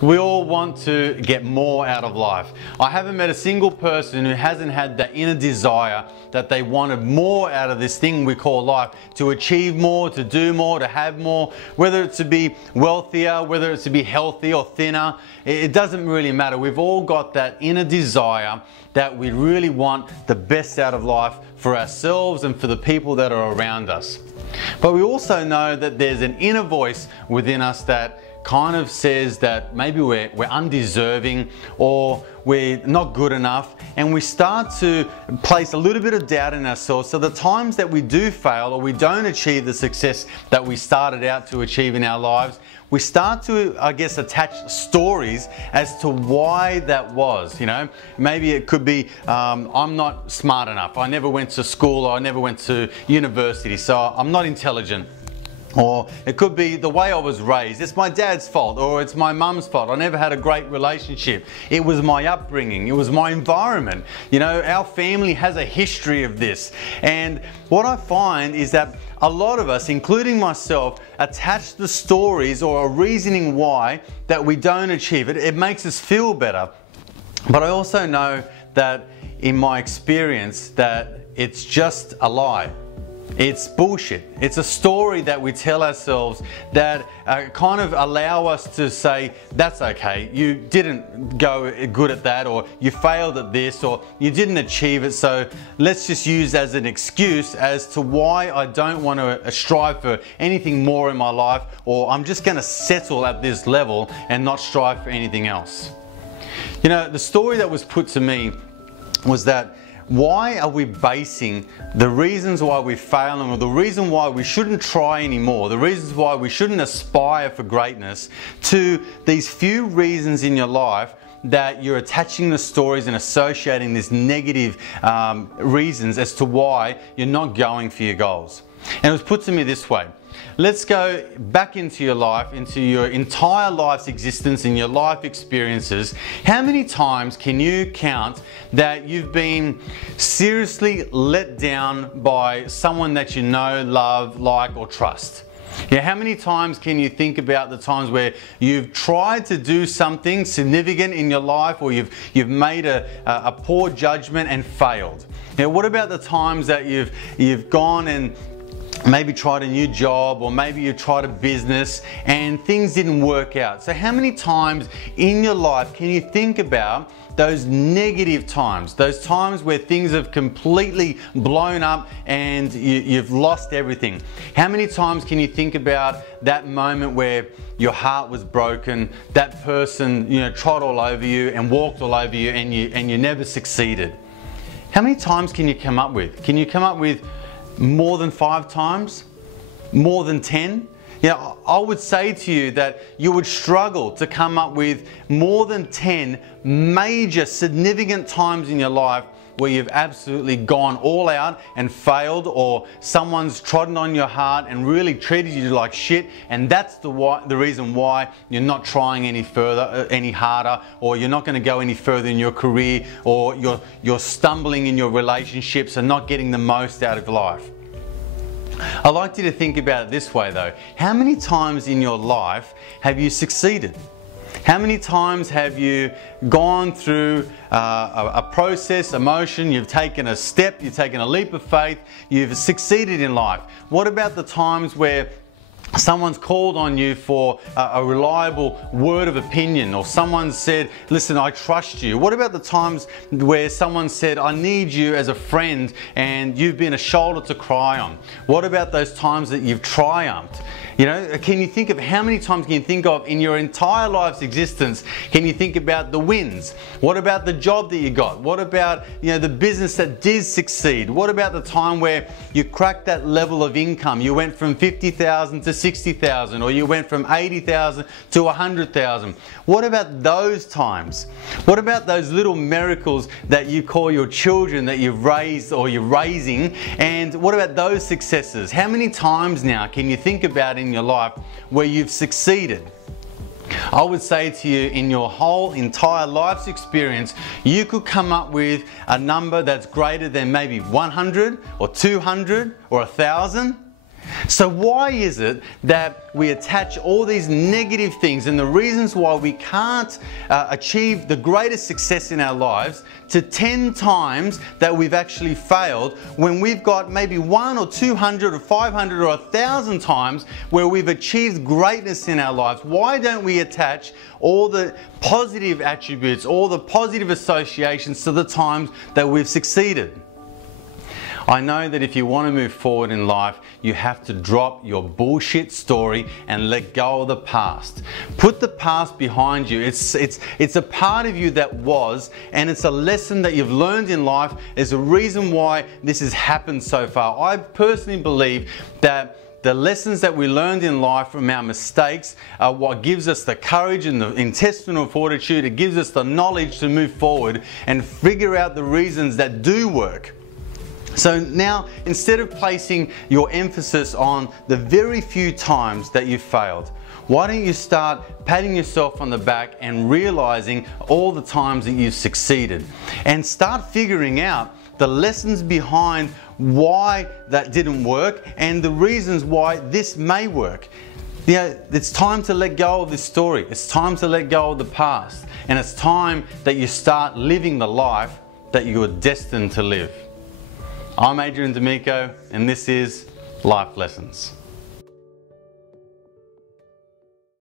We all want to get more out of life. I haven't met a single person who hasn't had that inner desire that they wanted more out of this thing we call life, to achieve more, to do more, to have more, whether it's to be wealthier, whether it's to be healthy or thinner. It doesn't really matter. We've all got that inner desire that we really want the best out of life for ourselves and for the people that are around us. But we also know that there's an inner voice within us that kind of says that maybe we're undeserving or we're not good enough, and we start to place a little bit of doubt in ourselves. So the times that we do fail or we don't achieve the success that we started out to achieve in our lives, we start to, I guess, attach stories as to why that was. You know, maybe it could be, I'm not smart enough. I never went to school, or I never went to university, so I'm not intelligent. Or it could be the way I was raised. It's my dad's fault, or it's my mum's fault. I never had a great relationship. It was my upbringing. It was my environment. You know, our family has a history of this. And what I find is that a lot of us, including myself, attach the stories or a reasoning why that we don't achieve it. It makes us feel better. But I also know that in my experience that it's just a lie. It's bullshit. It's a story that we tell ourselves that kind of allow us to say, that's okay, you didn't go good at that, or you failed at this, or you didn't achieve it, so let's just use as an excuse as to why I don't want to strive for anything more in my life, or I'm just going to settle at this level and not strive for anything else. You know, the story that was put to me was that, why are we basing the reasons why we're failing, or the reason why we shouldn't try anymore, the reasons why we shouldn't aspire for greatness, to these few reasons in your life that you're attaching the stories and associating these negative reasons as to why you're not going for your goals? And it was put to me this way. Let's go back into your life, into your entire life's existence, in your life experiences. How many times can you count that you've been seriously let down by someone that you know, love, like, or trust? Yeah, how many times can you think about the times where you've tried to do something significant in your life, or you've made a poor judgment and failed? Yeah, what about the times that you've gone and maybe tried a new job, or maybe you tried a business and things didn't work out? So how many times in your life can you think about those negative times, those times where things have completely blown up and you've lost everything? How many times can you think about that moment where your heart was broken, that person, you know, trod all over you and walked all over you, and you never succeeded? How many times can you come up with? Can you come up with more than 5 times? More than 10? You know, I would say to you that you would struggle to come up with more than 10 major significant times in your life where you've absolutely gone all out and failed, or someone's trodden on your heart and really treated you like shit, and that's the reason why you're not trying any further, any harder, or you're not going to go any further in your career, or you're stumbling in your relationships and not getting the most out of life. I'd like you to think about it this way though. How many times in your life have you succeeded? How many times have you gone through a process, a motion, you've taken a step, you've taken a leap of faith, you've succeeded in life? What about the times where someone's called on you for a reliable word of opinion, or someone said, listen, I trust you? What about the times where someone said, I need you as a friend, and you've been a shoulder to cry on? What about those times that you've triumphed? You know, can you think of how many times can you think of in your entire life's existence? Can you think about the wins? What about the job that you got? What about, you know, the business that did succeed? What about the time where you cracked that level of income? You went from 50,000 to 60,000, or you went from 80,000 to 100,000. What about those times? What about those little miracles that you call your children that you've raised or you're raising? And what about those successes? How many times now can you think about in your life where you've succeeded? I would say to you, in your whole entire life's experience, you could come up with a number that's greater than maybe 100 or 200 or 1,000. So why is it that we attach all these negative things and the reasons why we can't achieve the greatest success in our lives to 10 times that we've actually failed, when we've got maybe 1 or 200 or 500 or 1,000 times where we've achieved greatness in our lives? Why don't we attach all the positive attributes, all the positive associations to the times that we've succeeded? I know that if you want to move forward in life, you have to drop your bullshit story and let go of the past. Put the past behind you. It's a part of you that was, and it's a lesson that you've learned in life. There's a reason why this has happened so far. I personally believe that the lessons that we learned in life from our mistakes are what gives us the courage and the intestinal fortitude. It gives us the knowledge to move forward and figure out the reasons that do work. So now, instead of placing your emphasis on the very few times that you failed, why don't you start patting yourself on the back and realizing all the times that you've succeeded, and start figuring out the lessons behind why that didn't work and the reasons why this may work. You know, it's time to let go of this story. It's time to let go of the past, and it's time that you start living the life that you are destined to live. I'm Adrian D'Amico, and this is Life Lessons.